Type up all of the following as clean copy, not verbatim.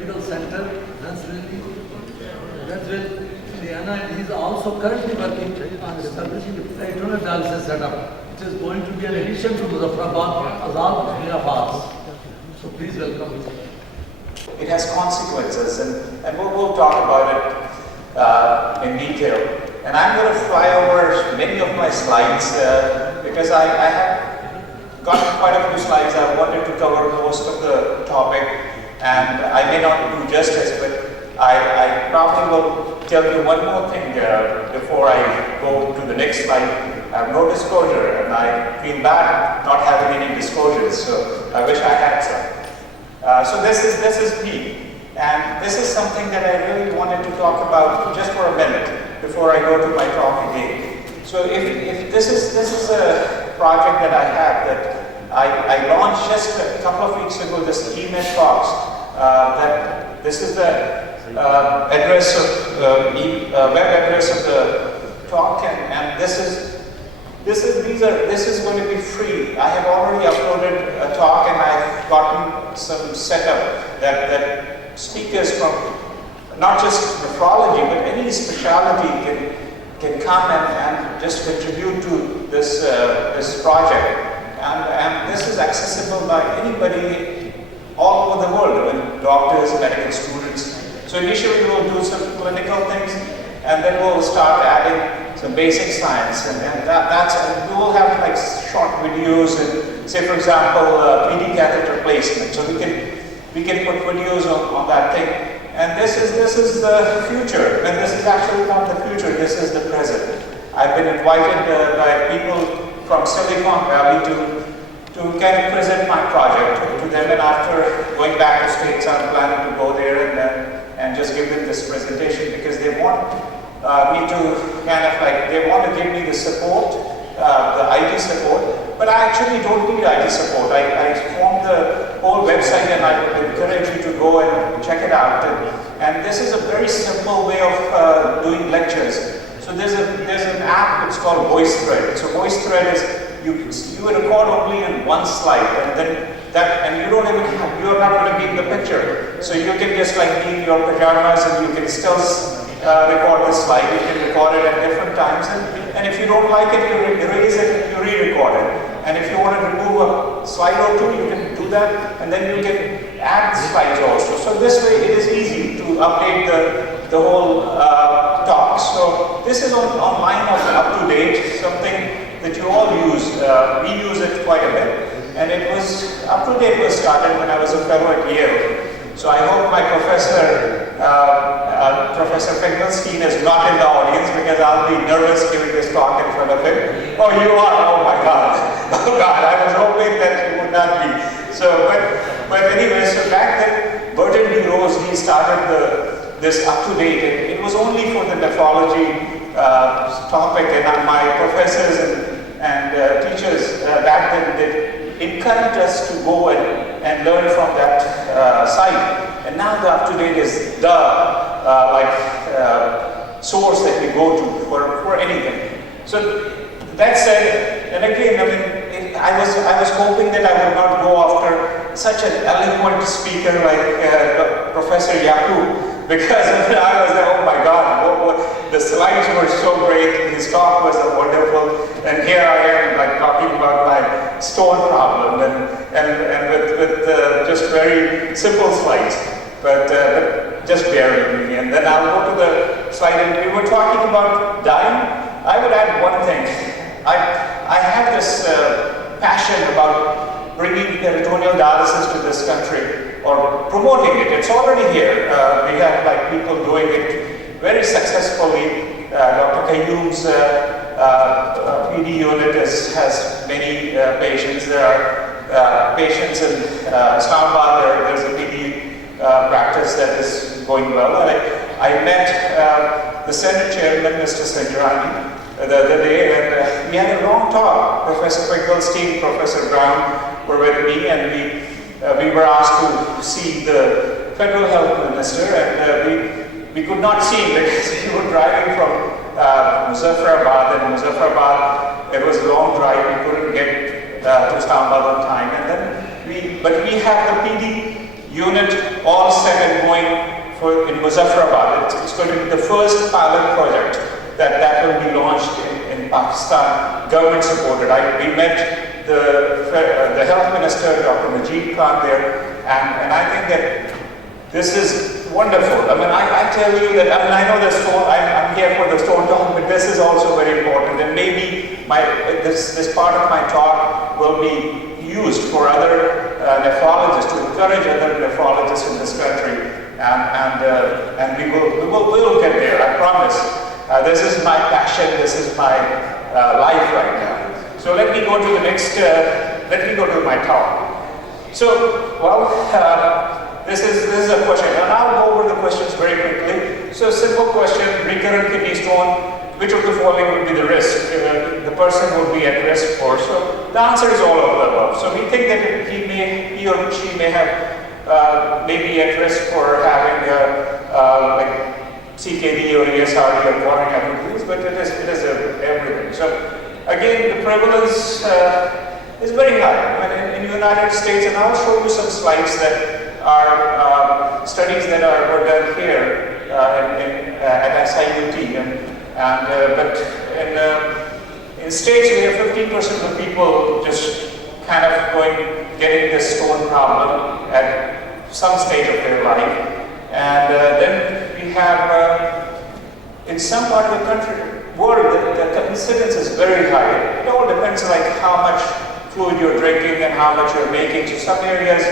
medical center. That's really and he's also currently working on establishing a peritoneal dialysis setup, which is going to be an addition to Muzaffarabad, Azad, Mirabad. So please welcome. It has consequences, and we'll talk about it in detail. And I'm going to fly over many of my slides because I have got quite a few slides. I wanted to cover most of the topic, and I may not do justice, but I probably will tell you one more thing before I go to the next slide. I have no disclosure, and I feel bad not having any disclosures, so I wish I had some. So this is me, and this is something that I really wanted to talk about just for a minute before I go to my talk again. So if this is a project that I have that I launched just a couple of weeks ago, this email talks, that this is the address of web address of the talk, and this is going to be free. I have already uploaded a talk, and I've gotten some setup that speakers from not just nephrology but any specialty can come and just contribute to this project. And this is accessible by anybody all over the world, doctors, medical students. So initially we'll do some clinical things, and then we'll start adding some basic science, and we will have like short videos, and say for example PD catheter placement. So we can put videos on that thing. And this is the future, and this is actually not the future. This is the present. I've been invited by people from Silicon Valley to kind of present my project to them, and after going back to States, I'm planning to go there and just give them this presentation, because they want me to kind of like, they want to give me the support, the IT support, but I actually don't need IT support. I formed the whole website, and I would encourage you to go and check it out. And this is a very simple way of doing lectures. So there's an app, it's called VoiceThread. So VoiceThread is, you record only in one slide, and then you're not going to be in the picture. So you can just like be in your pajamas, and you can still record the slide. You can record it at different times, and if you don't like it, you erase it and you re-record it. And if you want to remove a slide or two, you can do that, and then you can add slides also. So this way it is easy to update the whole talk. So this is online, up to date, something that you all use. We use it quite a bit, and it was up to date. Was started when I was a fellow at Yale. So I hope my professor, Professor Finkelstein, is not in the audience, because I'll be nervous giving this talk in front of him. Oh, you are? Oh my God! Oh God! I was hoping that you would not be. So, but anyway, so back then, Burton D. Rose, he started this up to date. It was only for the nephrology topic, and my professors and teachers back then, they encouraged us to go and learn from that site. And now the up-to-date is the source that we go to for anything. So that said, and again, I mean, I was hoping that I would not go after such an eloquent speaker like Professor Yaku, because I was like, oh my God, the slides were so great, his talk was wonderful, and here I am like talking about my stone problem and with just very simple slides, but just bear with me. And then I'll go to the slide, and we were talking about dying. I would add one thing. I have this passion about bringing peritoneal dialysis to this country, or promoting it. It's already here. We have like people doing it very successfully. Dr. Qayyum's PD unit has many patients. There are patients in Islamabad. There's a PD practice that is going well. I met the Senate Chairman, Mr. Sanjrani, the other day, and we had a long talk. Professor Finkelstein, Professor Brown were with me, and we were asked to see the Federal Health Minister, and we could not see him because we were driving from Muzaffarabad, and Muzaffarabad, it was a long drive. We couldn't get to Islamabad on time, and then we have the PD unit all set and going in Muzaffarabad. It's going to be the first pilot project that will be launched in Pakistan, government supported. We met the health minister, Dr. Majid Khan there, and I think that this is wonderful. I mean, I tell you that, I know the stone, I'm here for the stone talk, but this is also very important, and maybe this part of my talk will be used for other nephrologists, to encourage other nephrologists in this country, and we will get there, I promise. This is my passion, this is my life right now. So let me go to the next, let me go to my talk. So, well, this is a question, and I'll go over the questions very quickly. So, simple question, recurrent kidney stone, which of the following would be the risk the person would be at risk for? So, the answer is all of the above. So, we think that he or she may have, may be at risk for having like CKD or ESRD or coronary artery disease, but it is everything. So, again, the prevalence is very high. I mean, in the United States, and I'll show you some slides that are studies that were done here at SIUT, but in states we have 15% of the people just kind of getting this stone problem at some stage of their life, and then we have in some part of the country, world, the incidence is very high. It all depends like how much fluid you're drinking and how much you're making. So some areas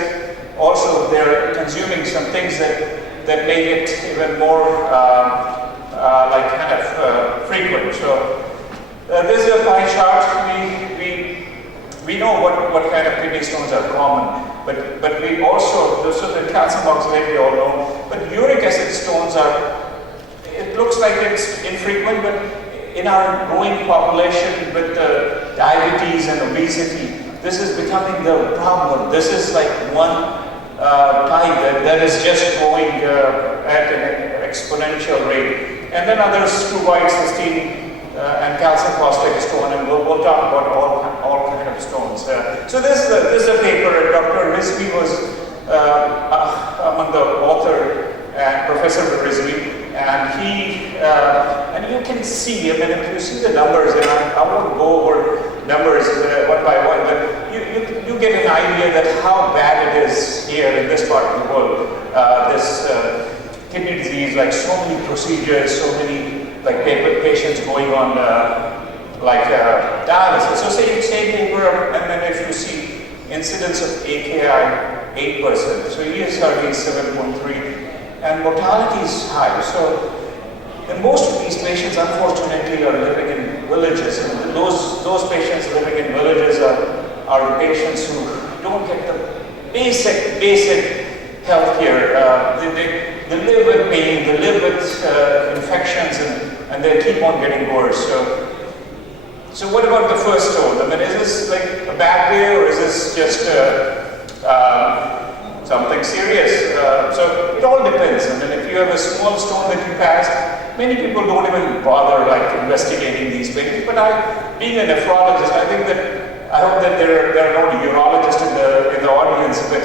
also they're consuming some things that make it even more like kind of frequent. So this is a pie chart. We know what kind of kidney stones are common, but we also, so the calcium oxalate we all know, but uric acid stones are, it looks like it's infrequent, but in our growing population with diabetes and obesity, this is becoming the problem. This is like one type that is just growing at an exponential rate. And then others, struvite, cystine, and calcium phosphate stone, and we'll talk about all kind of stones. So this is a paper. Dr. Rizvi was among the author, and Professor Rizvi, and you can see, I mean, if you see the numbers, and I won't go over numbers one by one, but you get an idea that how bad it is here in this part of the world. This kidney disease, like so many procedures, so many like patients going on dialysis. So same paper, and then if you see incidence of AKI 8%, so ESRD is 7.3. And mortality is high. So, and most of these patients, unfortunately, are living in villages. And those patients living in villages are the patients who don't get the basic health care. They live with pain, they live with infections, and they keep on getting worse. So what about the first stone? I mean, is this like a bad day, or is this just something serious? So it all depends. I mean, if you have a small stone that you pass, many people don't even bother like investigating these things. But being a nephrologist, I hope that there are no urologists in the audience. But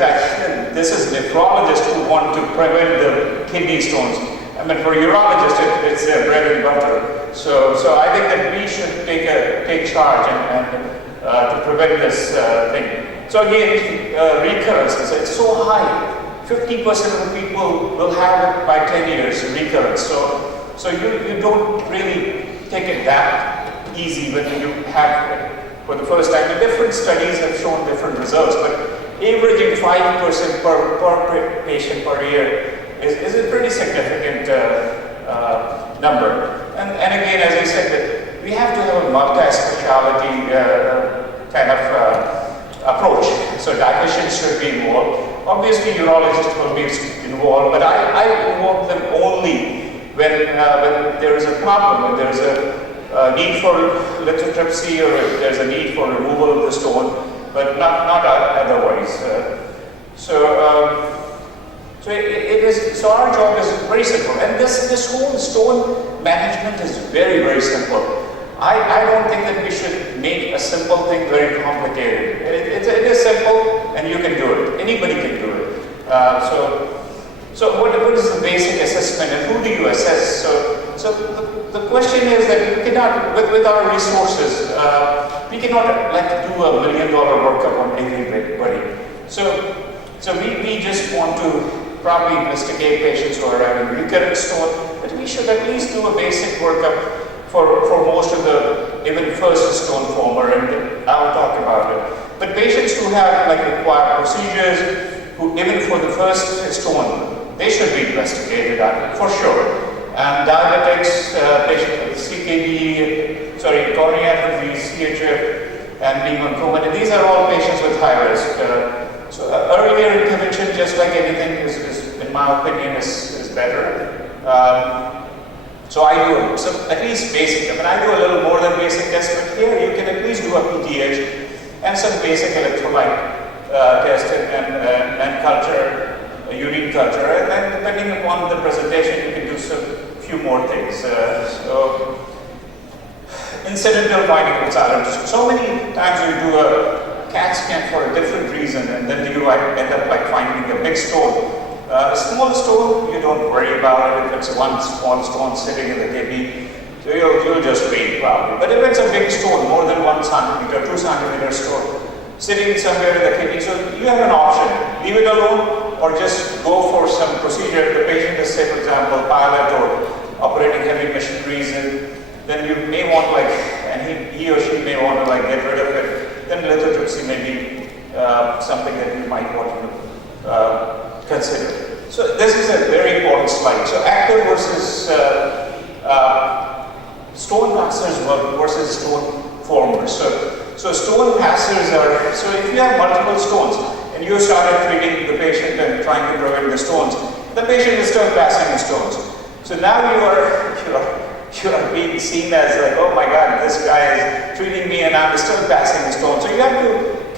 this is nephrologists who want to prevent the kidney stones. I mean, for urologists, it's their bread and butter. So I think that we should take charge and to prevent this thing. So again, recurrences, it's so high. 50% of the people will have it by 10 years, recurrence. So you don't really take it that easy when you have it for the first time. The different studies have shown different results, but averaging 5% per patient per year is a pretty significant number. And again, as I said, that we have to have a multi-speciality kind of approach. So dietitians should be involved. Obviously, urologists will be involved, but I involve them only when there is a problem, when there is a need for lithotripsy, or if there's a need for removal of the stone, but not otherwise. So our job is very simple, and this whole stone management is very, very simple. I don't think that we should make a simple thing very complicated. It is simple, and you can do it. Anybody can do it. So what is the basic assessment and who do you assess? So the question is that you cannot, with our resources, we cannot like do $1 million workup on everybody. So we just want to probably investigate patients who are having recurrent stone, but we should at least do a basic workup for most of the even first stone former, and I'll talk about it. But patients who have like required procedures, who even for the first stone, they should be investigated for sure. And diabetics, patients with CKD, coronary artery disease, CHF, and being on Qamar, these are all patients with high risk. So earlier intervention, just like anything, is in my opinion, is better. So I do at least basic. I mean, I do a little more than basic tests, but here you can at least do a PTH and some basic electrolyte test and culture, urine culture, and then depending upon the presentation, you can do a few more things. So incidental finding of silence. So many times you do a CAT scan for a different reason, and then you end up like finding a big stone. A small stone, you don't worry about it. If it's one small stone sitting in the kidney, so you'll just wait probably. But if it's a big stone, more than 1 centimeter, 2 centimeter stone, sitting somewhere in the kidney, so you have an option. Leave it alone or just go for some procedure. The patient is, say for example, pilot or operating heavy machineries, and then you may want and he or she may want to get rid of it. Then lithotripsy may be something that you might want to consider. So this is a very important slide. So active versus stone passers versus stone formers. So stone passers are, so if you have multiple stones and you started treating the patient and trying to prevent the stones, the patient is still passing the stones. So now you are being seen as like, oh my God, this guy is treating me and I'm still passing the stones. So you have to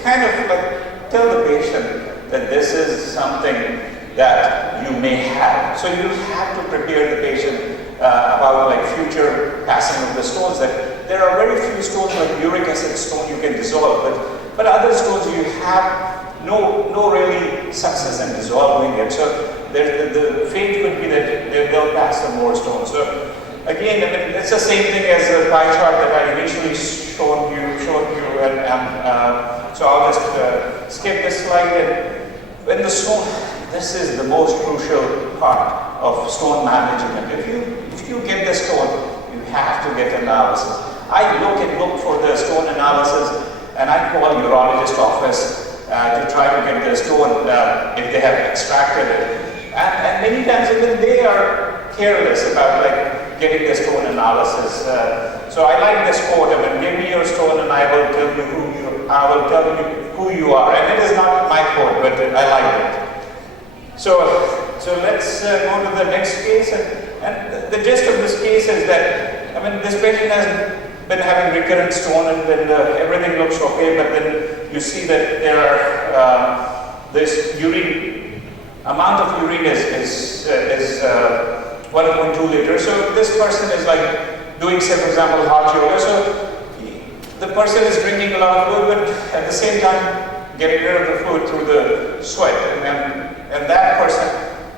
kind of tell the patient that this is something that you may have. So you have to prepare the patient about future passing of the stones. That there are very few stones like uric acid stone you can dissolve, but other stones you have no really success in dissolving it. So the fate could be that they'll pass some more stones. So again, I mean, it's the same thing as the pie chart that I initially showed you, and so I'll just skip this slide. And when the stone, this is the most crucial part of stone management. If you get the stone, you have to get analysis. I look for the stone analysis, and I call urologist office to try to get the stone if they have extracted it. And many times even they are careless about getting the stone analysis. So I like this quote. I mean, give me your stone, and I will tell you who you are. And it is not my quote, but I like it. So let's go to the next case, and the gist of this case is that, I mean, this patient has been having recurrent stone, and then everything looks okay, but then you see that there are this urine, amount of urine is 1.2 liters. So this person is doing, say for example, heart yoga. So the person is drinking a lot of fluid, but at the same time getting rid of the fluid through the sweat, and that person,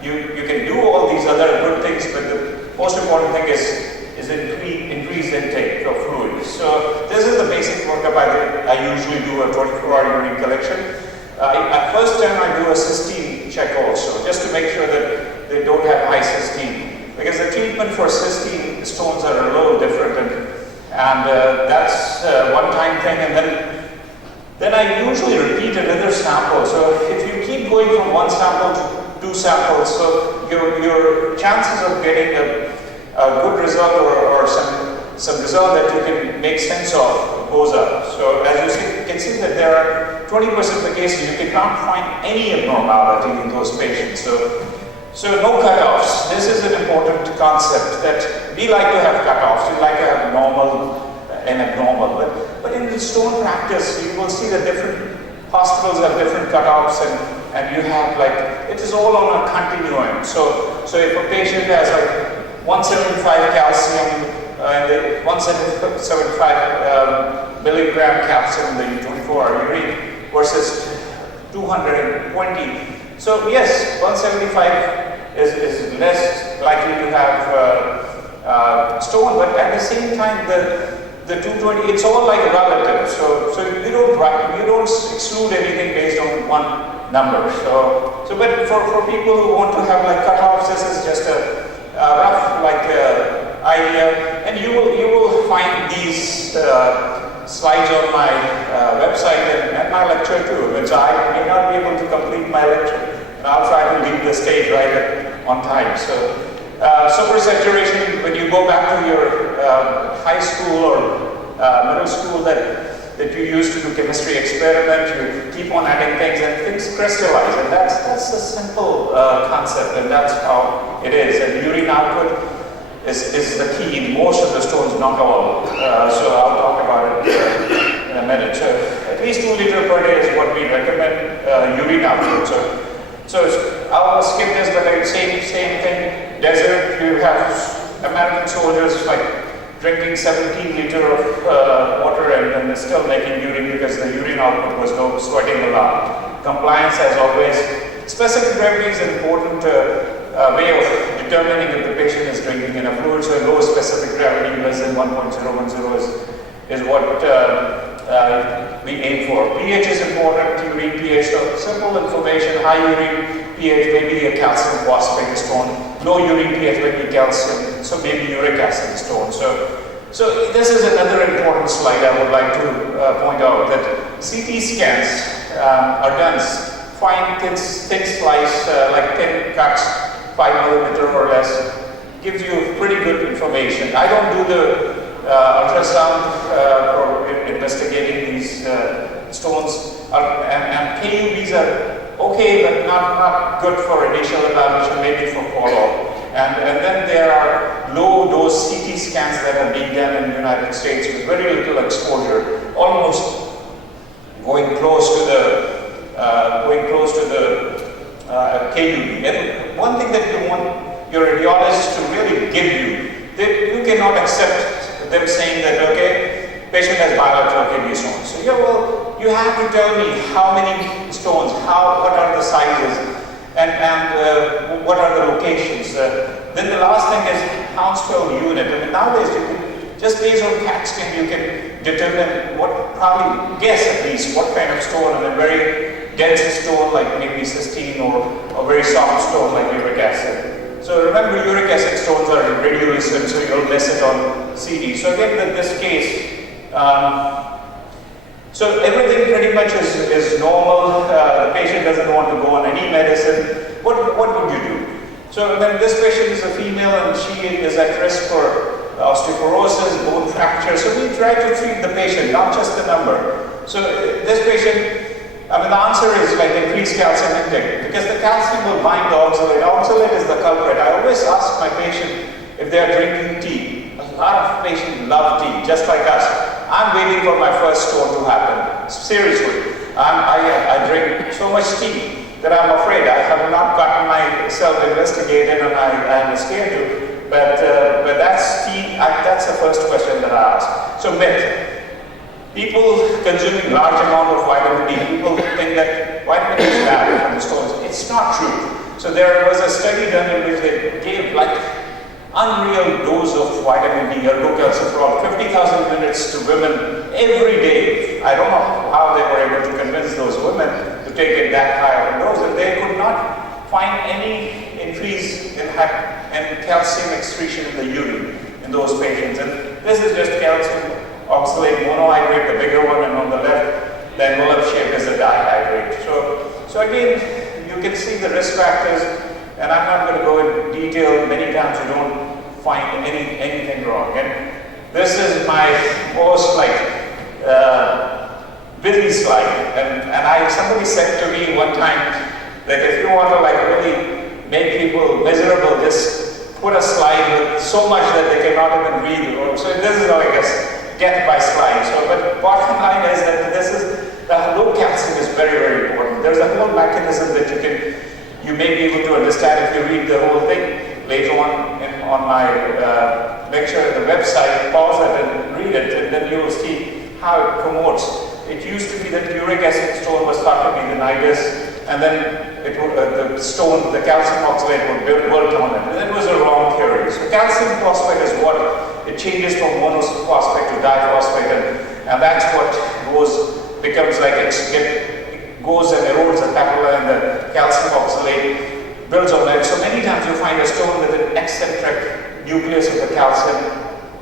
you can do all these other good things, but the most important thing is increased intake of fluid. So this is the basic workup I usually do, a 24-hour urine collection. At first time I do a cystine check also, just to make sure that they don't have high cystine, because the treatment for cystine stones are a little different, and that's a one-time thing, and then I usually repeat another sample. So if you keep going from one sample to 2 samples, so your chances of getting a good result or some result that you can make sense of goes up. So as you can see that there are 20% of the cases you cannot find any abnormality in those patients. So no cutoffs. This is an important concept that we like to have cutoffs. We like to have normal and abnormal. But in the stone practice, you will see that different hospitals have different cutoffs, and you have it is all on a continuum. So if a patient has 175 calcium and 175 milligram calcium in the 24-hour urine versus 220, So yes, 175 is less likely to have stone, but at the same time, the 220, it's all like relative. So you don't exclude anything based on one number. But for people who want to have like cutoffs, this is just a rough idea, and you will find these slides on my website and my lecture too, which I may not be able to complete my lecture, and I'll try to leave the stage on time. So supersaturation, when you go back to your high school or middle school that you used to do chemistry experiment, you keep on adding things and things crystallize, and that's a simple concept, and that's how it is. And urine output is the key in most of the stones, not all. So I'll talk about it in a minute. So at least 2 liters per day is what we recommend urine output. So I'll skip this, but same thing. Desert, you have American soldiers like drinking 17 liters of water and still making urine because the urine output was no sweating allowed. Compliance, as always. Specific gravity is an important way of determining if the patient is drinking enough fluid. So low specific gravity, less than 1.010 is what we aim for. pH is important, urine pH. So simple information, high urine pH may be a calcium phosphate stone, low urine pH may be calcium, so maybe uric acid stone. So this is another important slide I would like to point out, that CT scans are done, fine thin slice, like thin cuts, 5 millimeter or less, gives you pretty good information. I don't do the ultrasound for investigating these stones, and KUBs are okay, but not good for initial evaluation, maybe for follow-up. And then there are low-dose CT scans that are being done in the United States with very little exposure, almost going close to the KUB. And one thing that you want your radiologist to really give you, that you cannot accept them saying that, okay, patient has bilateral kidney stones. So yeah, well, you have to tell me how many stones, what are the sizes, and what are the locations. Then the last thing is Hounsfield unit. I mean, nowadays, you can, just based on CAT scan, you can determine probably guess at least what kind of stone. I mean, very dense stone like maybe cystine, or very soft stone like uric acid. So remember, uric acid stones are radiolucent, so you'll miss it on CD. So again, in this case, so everything pretty much is normal. The patient doesn't want to go on any medicine. What would you do? So when this patient is a female and she is at risk for osteoporosis, bone fracture, so we try to treat the patient, not just the number. So this patient, I mean, the answer is like increased calcium intake, because the calcium will bind the oxalate. Oxalate is the culprit. I always ask my patient if they are drinking tea. A lot of patients love tea, just like us. I'm waiting for my first stone to happen. Seriously, I drink so much tea that I'm afraid. I have not gotten myself investigated, and I'm scared to. But that's tea. That's the first question that I ask. So myth. People consuming large amount of vitamin D, people think that vitamin D is bad from the stones. It's not true. So there was a study done in which they gave like unreal dose of vitamin D, ergocalciferol, 50,000 units to women every day. I don't know how they were able to convince those women to take it that high of a dose, and they could not find any increase in calcium excretion in the urine in those patients. And this is just calcium oxalate monohydrate, the bigger one, and on the left, the envelope shape is a dihydrate. So again, you can see the risk factors, and I'm not going to go in detail. Many times you don't find anything wrong. And this is my most busy slide. And somebody said to me one time that if you want to really make people miserable, just put a slide with so much that they cannot even read. So this is how I guess get by slide. So, but bottom line is that the low calcium is very, very important. There's a whole mechanism that you may be able to understand if you read the whole thing later on my lecture at the website. Pause it and read it, and then you will see how it promotes. It used to be that uric acid stone was thought to be the nidus and then it would, the stone, the calcium oxalate would build on it. And that was a wrong theory. So calcium phosphate is what, it changes from monophosphate to diphosphate, and that's what becomes like it goes and erodes the papilla, and the calcium oxalate builds on it. So many times you find a stone with an eccentric nucleus of the calcium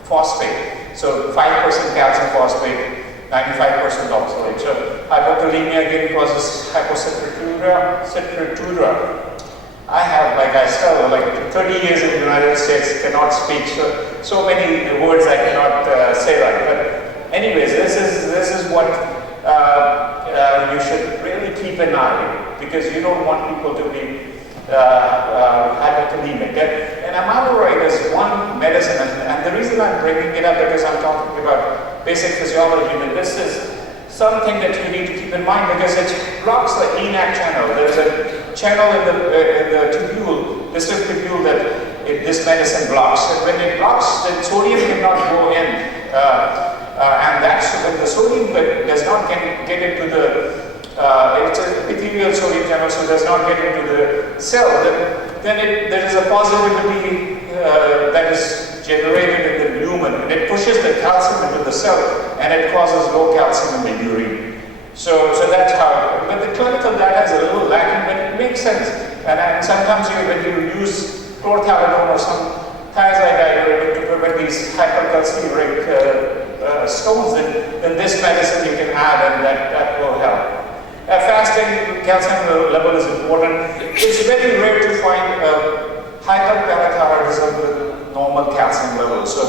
phosphate. So 5% calcium phosphate, 95% oxalate. So hypokalemia again causes hypocytrituria. I have, like I said, like 30 years in the United States, cannot speak so many words I cannot say right. But anyways, this is what you should really keep an eye, because you don't want people to be hypokalemic. And amyloid is one medicine, and the reason I'm bringing it up because I'm talking about basic physiology, but this is something that you need to keep in mind because it blocks the ENaC channel. There's a channel in the tubule, distal tubule, that this medicine blocks. And when it blocks, then sodium cannot go in. And that's when the sodium does not get into the it's an epithelial sodium channel, so it does not get into the cell. Then there is a positivity that is generated in the lumen, and it pushes the calcium into the cell, and it causes low calcium in the urine. So that's how. But the clinical data is a little lacking, but it makes sense. And sometimes when you use chlorothalidone or some thiazide diuretic to prevent these hypercalciuric stones, then this medicine you can add, and that will help. Fasting calcium level is important. It's very rare to find hyperparathyroidism with normal calcium levels. So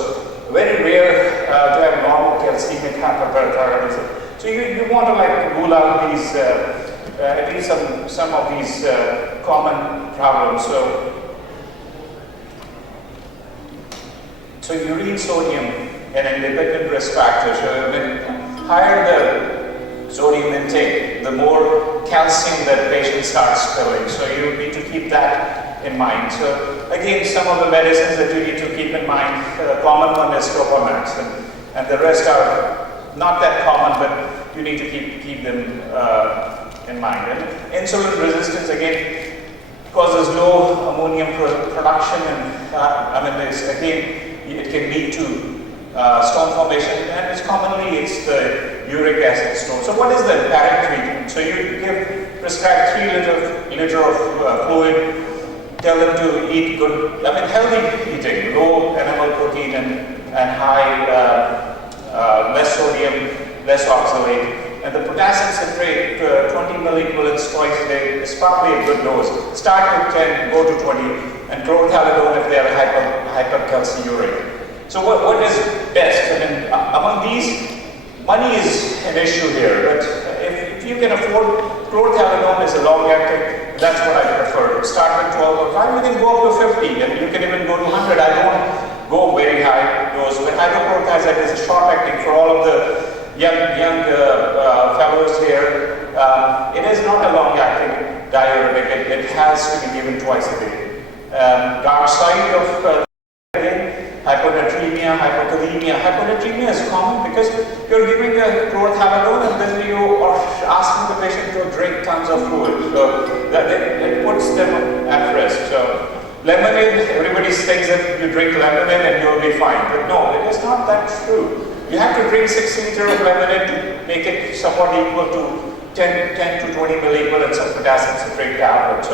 very rare to have normal calcemic hyperparathyroidism. So you want to like rule out these at least some of these common problems. So urine sodium, an independent risk factor. So when higher the sodium intake, the more calcium that patient starts spilling. So you need to keep that in mind. So again, some of the medicines that you need to keep in mind, the common one is Topamax, and the rest are not that common, but you need to keep them in mind. And insulin resistance again causes low ammonium production, and it can lead to stone formation, and it's the uric acid stone. So what is the empiric treatment? So you prescribe 3 liter of fluid, tell them to eat good, healthy eating, low animal protein and high, less sodium, less oxalate. And the potassium citrate, 20 milliequivalents twice a day is probably a good dose. Start with 10, go to 20, and chlorothalidone if they are hypercalciuric. So what is best? Among these, money is an issue here, but if you can afford, chlorothalidone is a long-acting, that's what I prefer. Start with 12 or 5, you can go up to 50, and you can even go to 100. I don't go very high dose, but hydrochlorothiazide is a short-acting for all of the young fellows here. It is not a long-acting diuretic. It has to be given twice a day. Dark side of hyponatremia, hypokalemia. Hyponatremia is common because you're giving the chlorothalidone and then you are asking the patient to drink tons of fluid. So that it puts them at risk. So lemonade, everybody thinks that you drink lemonade and you'll be fine. But no, it is not that true. You have to drink 6 liters of lemonade to make it somewhat equal to 10 to 20 milliequivalents of potassium citrate tablet.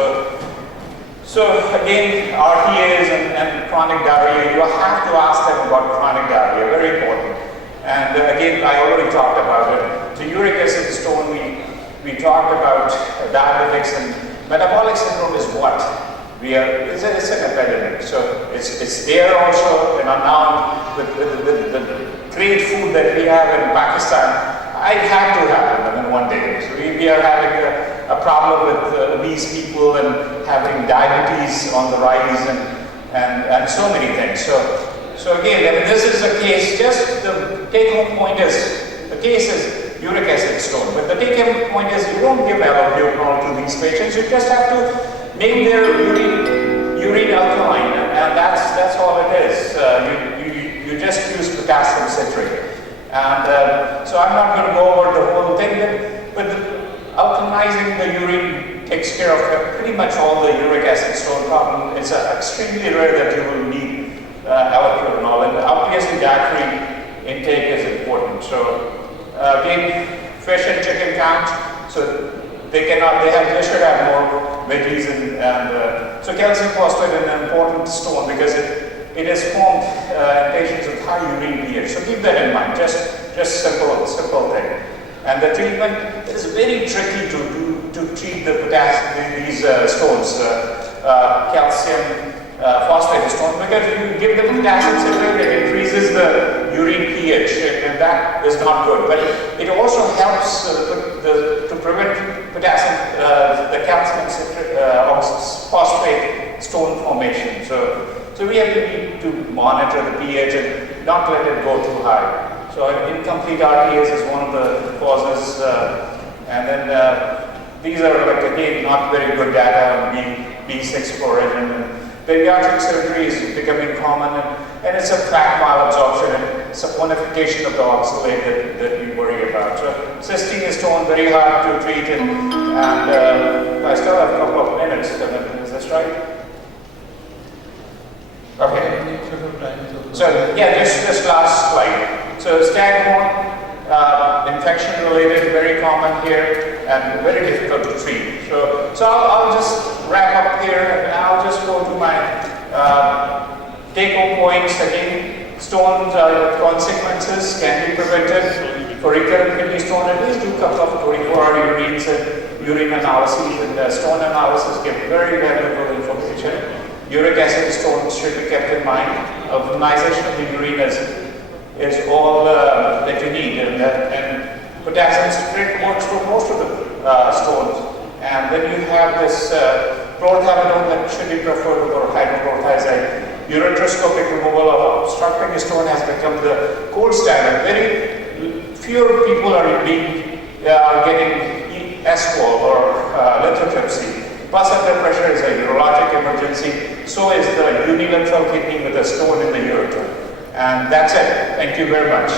So again, RTAs and chronic diarrhea, you have to ask them about chronic diarrhea, very important. And again, I already talked about it. So uric acid stone, we talked about diabetics, and metabolic syndrome is what? It's an epidemic. So it's there also, and now with the great food that we have in Pakistan, I had to have them one day. So we are having a problem with obese people and having diabetes on the rise and so many things. So again, this is a case, just the take-home point is, the case is uric acid stone. But the take-home point is you don't give allopurinol to these patients, you just have to make their urine alkaline, and that's all it is. You just use potassium citrate. And so I'm not going to go over the whole thing, but alkalinizing the urine takes care of pretty much all the uric acid stone problem. It's extremely rare that you will need allopurinol, and obviously dietary intake is important. So again, fish and chicken count, so they should have more veggies and so calcium phosphate is an important stone because it is formed in patients with high urine pH. So keep that in mind. Just simple thing. And the treatment is very tricky to treat the potassium, these stones, calcium phosphate stone, because if you give them potassium citrate, it increases the urine pH, and that is not good. But it also helps to prevent potassium, the calcium citrate, phosphate stone formation. So we have to monitor the pH and not let it go too high. So incomplete RTAs is one of the causes, and then these are like again not very good data on B6 fluoridation. Bariatric surgery is becoming common, and it's a fat malabsorption and saponification of the oxalate that we worry about. So cystine is stone, very hard to treat, and I still have a couple of minutes. Is this right? Okay. So yeah, this last slide. So staghorn, infection related, very common here, and very difficult to treat. So I'll just wrap up here, and I'll just go to my take-home points again. Stones consequences can be prevented. For recurrent kidney stone, at least do a couple of 24-hour urines and urine analyses, and stone analysis give very valuable information. Uric acid stones should be kept in mind. Alkalinization of the urine is all that you need, and potassium citrate works for most of the stones. And then you have this chlorothalidone that should be preferred over hydrochlorothiazide. Ureteroscopic removal of obstructing stone has become the gold standard. Very fewer people are getting SWOL or lithotripsy. Pus under pressure is a urologic emergency. So is the unilateral kidney with a stone in the ureter. And that's it. Thank you very much.